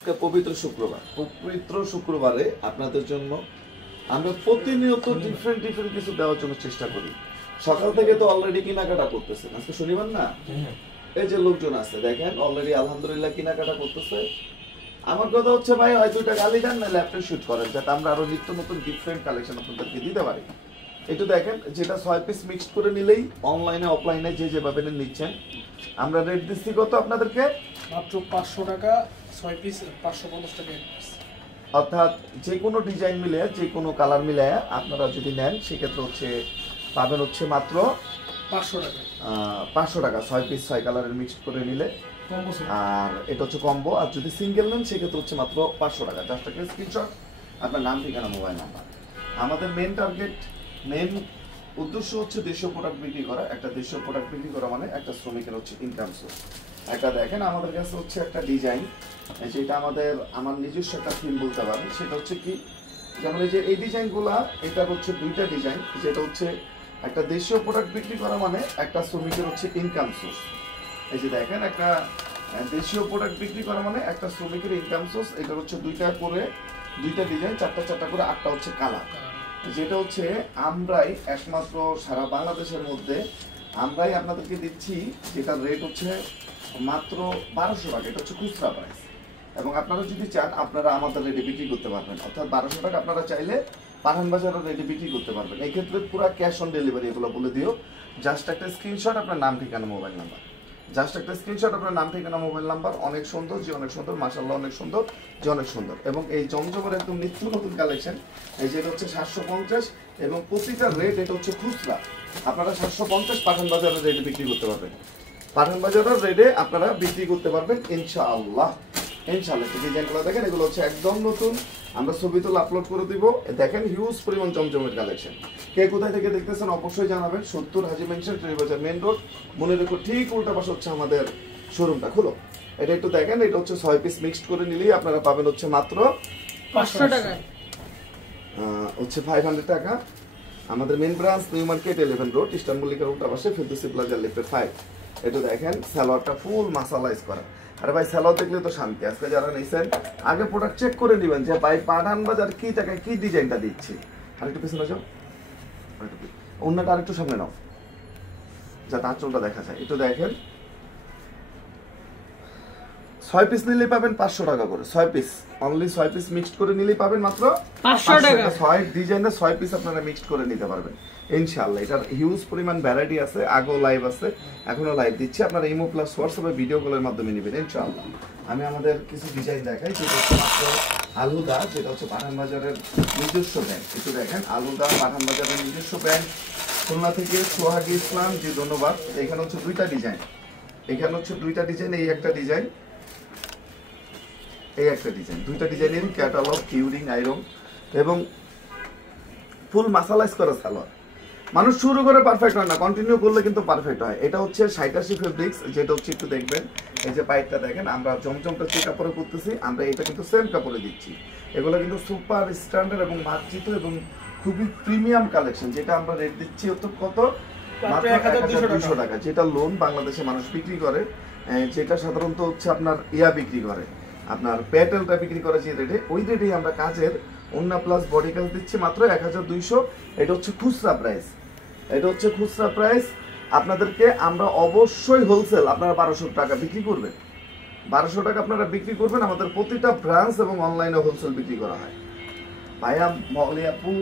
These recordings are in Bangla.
পবিত্র শুক্রবারে আপনাদের জন্য আমরা প্রতিনিয়ত ডিফারেন্ট কিছু দেওয়ার জন্য চেষ্টা করি। সকাল থেকে তো অলরেডি কেনাকাটা করতেছেন, আজকে শনিবার না, এই যে লোকজন আছে দেখেন অলরেডি আলহামদুলিল্লাহ কেনাকাটা করতেছে। আমার কথা হচ্ছে ভাই হয় দুইটা গালি দেন না ল্যাপটপ শুট করেন, যাতে আমরা আরো নিত্য নতুন ডিফারেন্ট কালেকশন আপনাদেরকে দিতে পারি। একটু দেখেন, যেটা 6 পিস মিক্সড করে নিলেই অনলাইনে অফলাইনে যে যেভাবে নিচ্ছেন আমরা রেট দিচ্ছি কত আপনাদেরকে মাত্র 500 টাকা 6 পিস, 550 টাকা এক পিস। অর্থাৎ যে কোনো ডিজাইন মিলে যে কোনো কালার মিলে আপনারা যদি নেন সেক্ষেত্রে হচ্ছে পাবেন হচ্ছে মাত্র 500 টাকা 500 টাকা 6 পিস 6 কালারের মিক্সড করে নিলে। আর এটা হচ্ছে কম্বো, আর যদি সিঙ্গেল নেন সেক্ষেত্রে হচ্ছে মাত্র 500 টাকা। জাস্ট একটা স্ক্রিনশট, আপনার নাম, ঠিকানা, মোবাইল নাম্বার। আমাদের মেন টার্গেট, মেন উদ্দেশ্য হচ্ছে দেশীয় প্রোডাক্ট বিক্রি করা। একটা দেশীয় প্রোডাক্ট বিক্রি করা মানে একটা শ্রমিকের হচ্ছে ইনকাম সোর্স। একটা দেখেন আমাদের কাছে হচ্ছে একটা ডিজাইন, যেটা আমার নিজস্ব একটা থিম বলতে পারেন। সেটা হচ্ছে কি, যেমন এই যে এই ডিজাইনগুলা, এটা হচ্ছে দুইটা ডিজাইন, যেটা হচ্ছে একটা দেশীয় প্রোডাক্ট বিক্রি করা মানে একটা শ্রমিকের হচ্ছে ইনকাম সোর্স। এই যে দেখেন একটা দেশীয় প্রোডাক্ট বিক্রি করা মানে একটা শ্রমিকের ইনকাম সোর্স। এটা হচ্ছে দুইটা ডিজাইন, চারটা করে 8টা হচ্ছে কালার। যেটা হচ্ছে আমরাই একমাত্র সারা বাংলাদেশের মধ্যে আমরাই আপনাদেরকে দিচ্ছি, যেটা রেট হচ্ছে মাত্র 1200 টাকা। এটা হচ্ছে খুচরা প্রাইস, এবং আপনারা যদি চান আপনারা আমাদের রেটে বিক্রি করতে পারবেন। অর্থাৎ 1200 টাকা আপনারা চাইলে পাঠান বাজারের রেটে বিক্রি করতে পারবেন। এই ক্ষেত্রে পুরো ক্যাশ অন ডেলিভারি, এগুলো বলে দিও। জাস্ট একটা স্ক্রিনশট, আপনার নাম, ঠিকানা, মোবাইল নাম্বার। জাস্ট একটা স্ক্রিনশট, আপনার নাম, ঠিকানা, মোবাইল নাম্বার। অনেক সুন্দর, যে অনেক সুন্দর, মাশাআল্লাহ অনেক সুন্দর, যে অনেক সুন্দর। এবং এই জমজমের একদম নিত্য নতুন কালেকশন, এই যেটা হচ্ছে 750, এবং প্রতিটা রেট এটা হচ্ছে খুচরা। আপনারা 750 পাঠান বাজারের রেটে বিক্রি করতে পারবেন। পাঠান বাজারের রেটে আপনারা বিক্রি করতে পারবেন ইনশাআল্লাহ। ডিজাইনগুলো দেখেন, এগুলো হচ্ছে একদম নতুন। আমরা ছবি তুলে আপলোড করে দিব। দেখেন হিউজ পরিমাণ জমজমের কালেকশন। কে কোথায় থেকে দেখতেছেন অবশ্যই জানাবেন। 70 হাজি মেনশন, ট্রেবাজার মেইন রোড। মনে রেখো ঠিক উল্টা পাশে হচ্ছে আমাদের শোরুমটা। খুলো এটা একটু দেখেন। এটা হচ্ছে 6 পিস মিক্সড করে নিলেই আপনারা পাবেন হচ্ছে মাত্র 500 টাকা, হচ্ছে 500 টাকা। আমাদের main branch New Market 11 road, Istanbul লিকার উল্টা পাশে, ফেরদৌসি প্লাজা লিফটের 5। এটা দেখেন সালোয়ারটা ফুল মাসালাইজ করা। আরে ভাই সালোয়ার দেখলে তো শান্তি। আজকে যারা নিছেন আগে প্রোডাক্ট চেক করে নেবেন যে ভাই পাঠান বাজার কি টাকায় কি ডিজাইনটা দিচ্ছি। আরেকটু পিছনে যাও, অন্যটা আরেকটু সামনে নাও, যাতে আঁচলটা দেখা যায়। একটু দেখেন, 6 পিস নিলেই পাবেন 500 টাকা করে। 6 পিস, অনলি 6 পিস মিক্সড করে নিলেই পাবেন মাত্র 500 টাকা। 6 ডিজাইনের 6 পিস আপনারা মিক্সড করে নিতে পারবেন ইনশাআল্লাহ। এটার হিউজ পরিমাণ ভ্যারাইটি আছে, আগেও লাইভ আছে, এখনো লাইভ দিচ্ছি। আপনারা ইমো প্লাস হোয়াটসঅ্যাপে ভিডিও কলের মাধ্যমে নেবেন ইনশাআল্লাহ। আমি আমাদের কিছু ডিজাইন দেখাই, যেটা হচ্ছে মাত্র আলুদা, যেটা হচ্ছে পাঠান বাজারের নিজস্ব ব্র্যান্ড। একটু দেখেন, আলুদা পাঠান বাজারের নিজস্ব ব্র্যান্ড, খুলনা থেকে সোহাগী ইসলাম জি, ধন্যবাদ। এখানে হচ্ছে দুইটা ডিজাইন, এই একটা ডিজাইন, এই একটা ডিজাইন, দুইটা ডিজাইনের ক্যাটালগ, কিউরিং, আয়রন এবং ফুল মাসালাইজ করা সালোয়ার। মানুষ শুরু করে পারফেক্ট হয় না, কন্টিনিউ করলে কিন্তু পারফেক্ট হয়। এটা হচ্ছে 87 ফেব্রিক্স, যেটা হচ্ছে একটু দেখবেন, এই যে পাইপটা দেখেন, আমরা জমজমটা যে কাপড়ে করতেছি আমরা এটা কিন্তু সেম কাপড়ে দিচ্ছি। এগুলো কিন্তু সুপার স্ট্যান্ডার্ড এবং মার্জিত এবং খুবই প্রিমিয়াম কালেকশন, যেটা আমরা রেট দিচ্ছি কত মাত্র 1200 টাকা। যেটা লোন বাংলাদেশে মানুষ বিক্রি করে, যেটা সাধারণত হচ্ছে আপনার বিক্রি করে, আপনার প্যাটেলটা বিক্রি করে যে রেটে, ওই রেটেই আমরা কাজের ওন্না প্লাস বডি কাজ দিচ্ছি মাত্র 1200। এটা হচ্ছে খুচরা প্রাইস। আপনাদেরকে আমরা অবশ্যই হোলসেল আপনারা 1200 টাকা বিক্রি করবেন। 1200 টাকা আপনারা বিক্রি করবেন। আমাদের প্রতিটা ব্রাঞ্চ এবং অনলাইনে হোলসেল বিক্রি করা হয়। ভাইয়া মলি আপু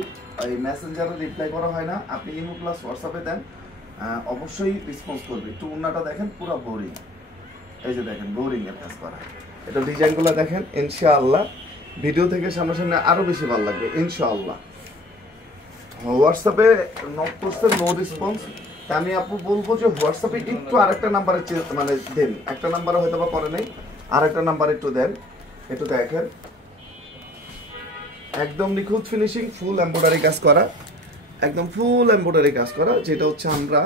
এই মেসেঞ্জারে রিপ্লাই করা হয় না, আপনি ইমো প্লাস হোয়াটসঅ্যাপে দেন, অবশ্যই রেসপন্স করবে। একটু ওন্নাটা দেখেন, পুরো বোরিং, এই যে দেখেন বোরিং এর কাজ করা। এটা ডিজাইনগুলো দেখেন, ইনশাআল্লাহ ভিডিও থেকে সামনাসামনি আরো বেশি ভালো লাগবে ইনশাআল্লাহ। হোয়াটসঅ্যাপে নক করতে নো রেসপন্স, আমি আপু বলবো যে হোয়াটসঅ্যাপে একটু আরেকটা নাম্বারে মানে দেন, একটা নাম্বারে হয়তো বা করে নেই, আরেকটা নাম্বার একটু দেন। একটু দেখেন, একদম নিখুঁত ফিনিশিং, ফুল এমব্রয়ডারি কাজ করা, একদম ফুল এমব্রয়ডারি কাজ করা, যেটা হচ্ছে আমরা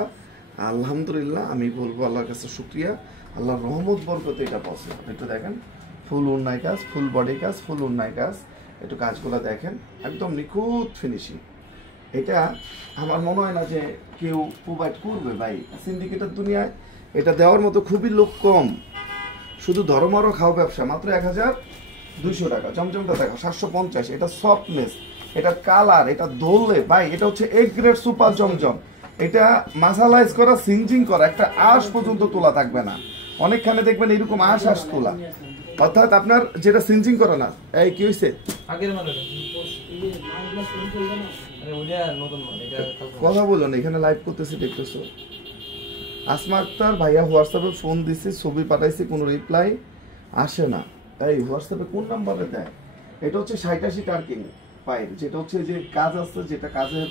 আলহামদুলিল্লাহ আমি বলবো আল্লাহর কাছে শুকরিয়া, আল্লাহর রহমত বরকতে এটা পসিবল। একটু দেখেন, ফুল উন্নয় কাজ, ফুল বডি কাজ, ফুল উন্নয় কাজ। একটু কাজগুলো দেখেন, একদম নিখুঁত ফিনিশিং। এটা আমার মনে হয় না যে কেউ প্রোভাইড করবে ভাই, সিন্ডিকেটের দুনিয়ায় এটা দেওয়ার মতো খুবই লোক কম। শুধু ধর্মারও খাও ব্যবসা, মাত্র 200 টাকা। জমজমটা দেখো 750, এটা সফটনেস, এটা কালার, এটা দোলে ভাই, এটা হচ্ছে এ গ্রেড সুপার জমজম। এটা মাসালাইজ করা, সিনজিং করা, একটা আঁশ পর্যন্ত তোলা থাকবে না। অনেকখানে দেখবেন এরকম আঁশ তোলা, অর্থাৎ আপনার যেটা সিনজিং করা না। এই কি হয়েছে কথা বলো না, এখানে লাইভ করতেছি দেখতেছো। আসমা আক্তার ভাইয়া হোয়াটসঅ্যাপে ফোন দিছি, ছবি পাঠাইছি, কোনো রিপ্লাই আসে না। এই হোয়াটসঅ্যাপে কোন নাম্বারে দেয়? এটা হচ্ছে 87 টার্কিং পাইপ, যেটা হচ্ছে যে কাজ আছে, যেটা কাজের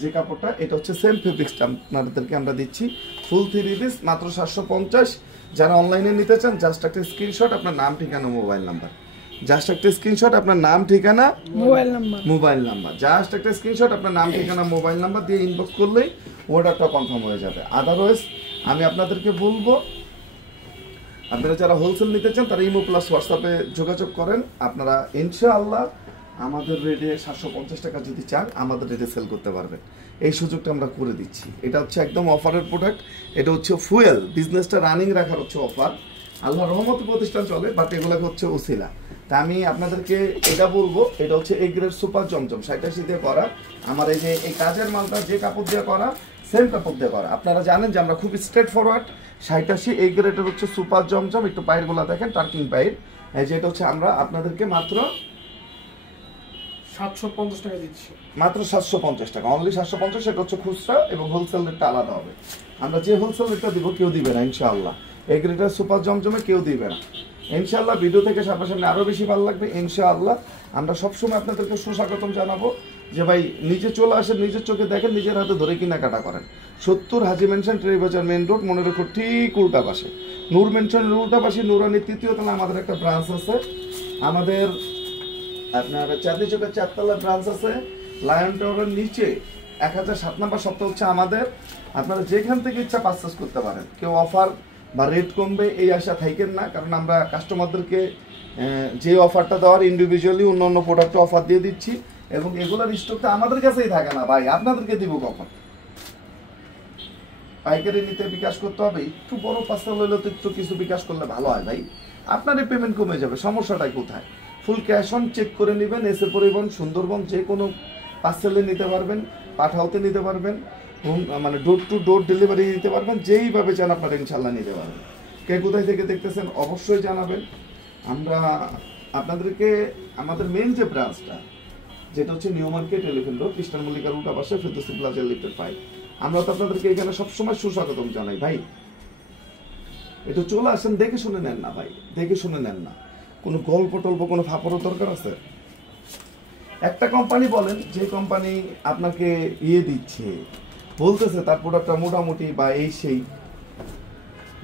যে কাপড়টা, এটা হচ্ছে সেম ফেব্রিক্সটা আপনাদেরকে আমরা দিচ্ছি। ফুল 3 পিস মাত্র 750। যারা অনলাইনে নিতে চান জাস্ট একটা স্ক্রিনশট, আপনার নাম ঠিকানা মোবাইল নাম্বার, জাস্ট একটা স্ক্রিনশট আপনার নাম ঠিকানা মোবাইল নাম্বার, জাস্ট একটা স্ক্রিনশট আপনার নাম ঠিকানা মোবাইল নাম্বার দিয়ে ইনবক্স করলেই অর্ডারটা কনফার্ম হয়ে যাবে। আদারওয়াইজ আমি আপনাদেরকে বলবো, আপনারা যারা হোলসেল নিতে চান তারা ইমো প্লাস হোয়াটসঅ্যাপে যোগাযোগ করেন। আপনারা ইনশাআল্লাহ আমাদের রেটে 750 টাকা যদি চান আমাদের রেটে সেল করতে পারবেন। এই সুযোগটা আমরা করে দিচ্ছি। এটা হচ্ছে একদম অফারের প্রোডাক্ট, এটা হচ্ছে ফুয়েল, বিজনেসটা রানিং রাখার হচ্ছে অফার। আল্লাহর রহমত প্রতিষ্ঠান চলে, বাট এগুলোকে হচ্ছে ওসিলা। তা আমি আপনাদেরকে এটা বলবো, এটা হচ্ছে এ গ্রেড সুপার জমজম 87 দিয়ে করা। আমার এই যে এই কাজের মালটা যে কাপড় দিয়ে করা, সেম কাপড় দিয়ে করা। আপনারা জানেন যে আমরা খুব স্ট্রেট ফরওয়ার্ড। 87 এই গ্রেডের হচ্ছে সুপার জমজম, একটু পায়েরগুলো দেখেন, টার্কিং পায়ের। এই যেটা হচ্ছে আমরা আপনাদেরকে মাত্র 750 টাকা দিচ্ছি, মাত্র 750 টাকা, অনলি 750। এটা হচ্ছে খুচরা এবং হোলসেল রেটটা আলাদা হবে। আমরা যে হোলসেল রেটটা দিব কেউ দিবে না ইনশাআল্লাহ, এই গ্রেডের সুপার জমজমে কেউ দিবে না ইনশাআল্লাহ। ভিডিও থেকে সামনাসামনি আরো বেশি ভালো লাগবে ইনশাআল্লাহ। আমরা সবসময় আপনাদেরকে সুস্বাগতম জানাবো যে ভাই নিজে চলে আসেন, নিজের চোখে দেখেন, নিজের হাতে ধরে কেনাকাটা করেন। 70 হাজি মেনশন ট্রেবাজার মেইন রোড, মনে রেখো ঠিক উল্টা পাশে নূর মেনশনের উল্টা পাশে নুরানি 3য় তলা আমাদের একটা ব্রাঞ্চ আছে। আমাদের আপনার চাঁদনি চোখের 4 তলা ব্রাঞ্চ আছে। লায়ন টাওয়ারের নিচে 1007 নম্বর সপ্তাহ হচ্ছে আমাদের। আপনারা যেখান থেকে ইচ্ছা পারচেস করতে পারেন। কেউ অফার বা রেট কমবে এই আশা থাকেন না, কারণ আমরা কাস্টমারদেরকে যে অফারটা দেওয়ার ইন্ডিভিজুয়ালি অন্য অন্য প্রোডাক্টে অফার দিয়ে দিচ্ছি, এবং এগুলোর স্টকটা আমাদের কাছেই থাকে না ভাই, আপনাদেরকে দিব কখন? পাইকারি নিতে বিকাশ করতে হবে, একটু বড় পার্সেল হইলে তো একটু কিছু বিকাশ করলে ভালো হয় ভাই। আপনার পেমেন্ট কমে যাবে, সমস্যাটাই কোথায়? ফুল ক্যাশ অন চেক করে নেবেন, এসে পরিবহন সুন্দরবন যে কোনো পার্সেলে নিতে পারবেন, পাঠাওতে নিতে পারবেন, মানে ডোর টু ডোর ডেলিভারি দিতে পারবেন, যেইভাবে চান আপনারা ইনশাল্লাহ নিতে পারবেন। কে কোথায় থেকে দেখতেছেন অবশ্যই জানাবেন। আমরা আপনাদেরকে আমাদের মেন যে ব্রাঞ্চটা, যেটা হচ্ছে নিউ মার্কেট এলিফেন্ট রোড, খ্রিস্টান মল্লিকার উল্টা পাশে ফেরদৌসি প্লাজার লিফটের পাই, আমরা তো আপনাদেরকে এখানে সবসময় সুস্বাগতম জানাই ভাই। এটা চলে আসেন, দেখে শুনে নেন না ভাই, দেখে শুনে নেন না। কোনো গল্প টল্প কোনো ফাপড়ও দরকার আছে? একটা কোম্পানি বলেন যে কোম্পানি আপনাকে দিচ্ছে, বলতেছে তার প্রোডাক্টটা মোটামুটি বা এই সেই।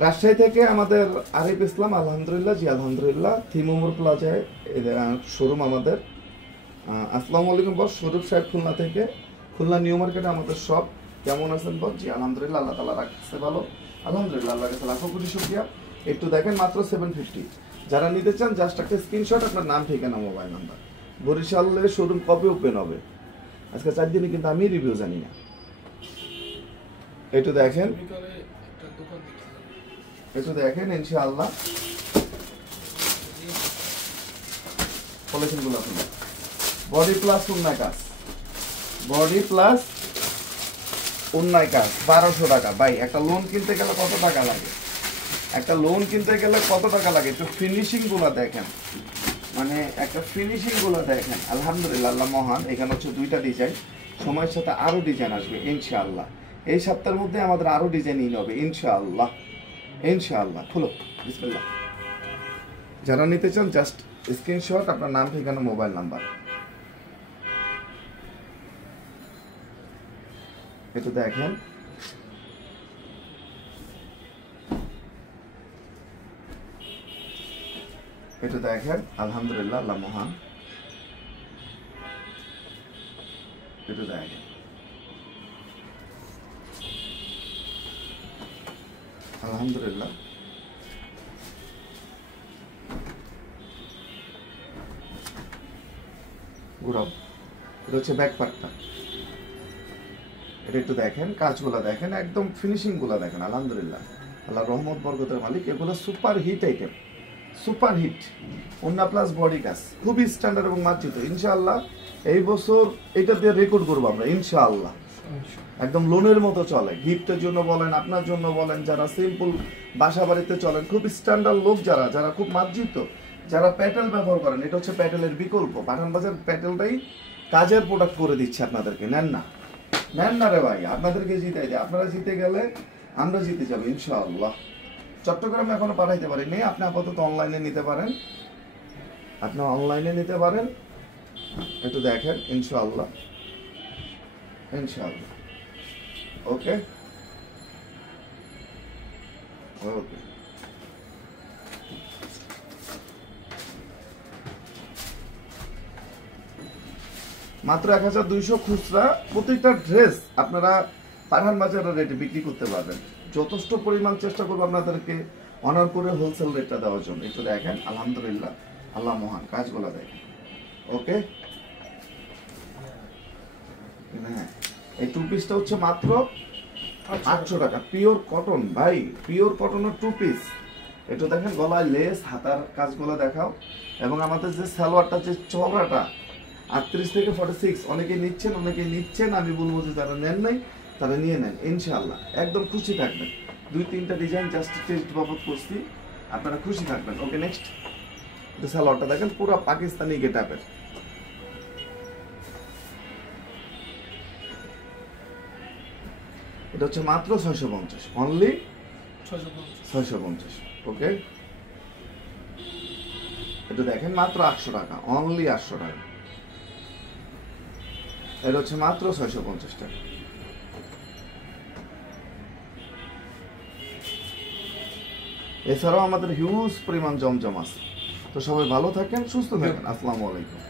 রাজশাহী থেকে আমাদের আরিফ ইসলাম, আলহামদুলিল্লাহ, জি আলহামদুলিল্লাহ, থিমুমর প্লাজায় শোরুম আমাদের। আসসালামু আলাইকুম বস, শরীফ সাহেব খুলনা থেকে, খুলনা নিউ মার্কেটে আমাদের সব। কেমন আছেন বস? জি আলহামদুলিল্লাহ, আল্লাহ তাআলা রাখছে ভালো, আলহামদুলিল্লাহ, আল্লাহর কাছে লাখো কোটি শুকরিয়া। একটু দেখেন, মাত্র 750। যারা নিতে চান জাস্ট একটা স্ক্রিনশট, আপনার নাম ঠিকানা মোবাইল নাম্বার। বরিশালের শোরুম কবে ওপেন হবে? আজকে 4 দিনে, কিন্তু আমি রিভিউ জানি না। একটু দেখেন, একটু দেখেন ইনশাআল্লাহ। পলিথিনগুলো আপনার বডি প্লাস উন্নয় কাজ, বডি প্লাস উন্নয় কাজ 1200 টাকা ভাই। একটা লোন কিনতে গেলে কত টাকা লাগে? একটা লোন কিনতে গেলে কত টাকা লাগে? একটু ফিনিশিং গুলো দেখেন, মানে একটা ফিনিশিং গুলো দেখেন। আলহামদুলিল্লাহ, আল্লাহ মহান। এখানে হচ্ছে 2টা ডিজাইন, সময়ের সাথে আরো ডিজাইন আসবে ইনশাআল্লাহ। এই সপ্তাহের মধ্যে আমাদের আরো ডিজাইন ইন হবে ইনশাআল্লাহ, ইনশাআল্লাহ। খুলো, বিসমিল্লাহ। যারা নিতে চান জাস্ট স্ক্রিনশট, আপনার নাম ঠিকানা মোবাইল নাম্বার। একটু দেখেন, একটু দেখেন। আলহামদুলিল্লাহ, আল্লাহ মহান। একটু দেখেন, আলহামদুলিল্লাহ। ঘুরাও, এটা হচ্ছে ব্যাক পার্টটা। এটা একটু দেখেন, কাজগুলো দেখেন, একদম ফিনিশিং গুলো দেখেন। আলহামদুলিল্লাহ, আল্লাহ রহমত বরকতের মালিক। এগুলো super hit item, super hit ওন্না প্লাস বডি কাজ, খুবই স্ট্যান্ডার্ড এবং মার্জিত। ইনশাআল্লাহ এই বছর এটা দিয়ে রেকর্ড করবো আমরা ইনশাআল্লাহ। একদম লোনের মতো চলে, গিফটের জন্য বলেন, আপনার জন্য বলেন, যারা সিম্পল বাসা বাড়িতে চলেন, খুব স্ট্যান্ডার্ড লোক যারা, যারা খুব মার্জিত, যারা প্যাটেল ব্যবহার করেন, এটা হচ্ছে প্যাটেলের বিকল্প। পাঠান বাজার প্যাটেলটাই কাজের প্রোডাক্ট করে দিচ্ছে আপনাদেরকে। নেন না, নেন না রে ভাই, আপনাদেরকে জিতাই দেয়। আপনারা জিতে গেলে আমরা জিতে যাবো ইনশাআল্লাহ। চট্টগ্রামে এখনো পাঠাইতে পারিনি, আপনি আপাতত অনলাইনে নিতে পারেন, আপনি অনলাইনে নিতে পারেন। একটু দেখেন ইনশাআল্লাহ, ইনশাআল্লাহ। ওকে ওকে। মাত্র 1200 খুচরা, প্রত্যেকটা ড্রেস আপনারা পাঠান বাজারের রেটে বিক্রি করতে পারবেন। যথেষ্ট পরিমাণ চেষ্টা করবো আপনাদেরকে অনার করে হোলসেল রেটটা দেওয়ার জন্য। একটু দেখেন, আলহামদুলিল্লাহ, আল্লাহ মহান, কাজগুলো দেখেন। ওকে, হ্যাঁ, এই টু পিসটা হচ্ছে মাত্র 800 টাকা, পিওর কটন ভাই, পিওর কটনের টু পিস। একটু দেখেন, গলায় লেস, হাতার কাজগুলো দেখাও। এবং আমাদের যে সালোয়ারটা, যে চওড়াটা 38 থেকে 46, অনেকে নিচ্ছেন। আমি বলবো যে যারা নেন নাই তারা নিয়ে নেন ইনশাআল্লাহ, একদম খুশি থাকবেন। 2-3টা ডিজাইন জাস্ট টেস্ট বাবদ করছি, আপনারা খুশি থাকবেন। ওকে, নেক্সট সালোয়ারটা দেখেন, পুরো পাকিস্তানি গেটআপের। এটা হচ্ছে মাত্র 650, অনলি 650। ওকে, এটা দেখেন মাত্র 800 টাকা, অনলি 800 টাকা। এটা হচ্ছে মাত্র 650 টাকা। এছাড়াও আমাদের হিউজ পরিমাণ জমজম আছে। তো সবাই ভালো থাকেন, সুস্থ থাকেন। আসসালামু আলাইকুম।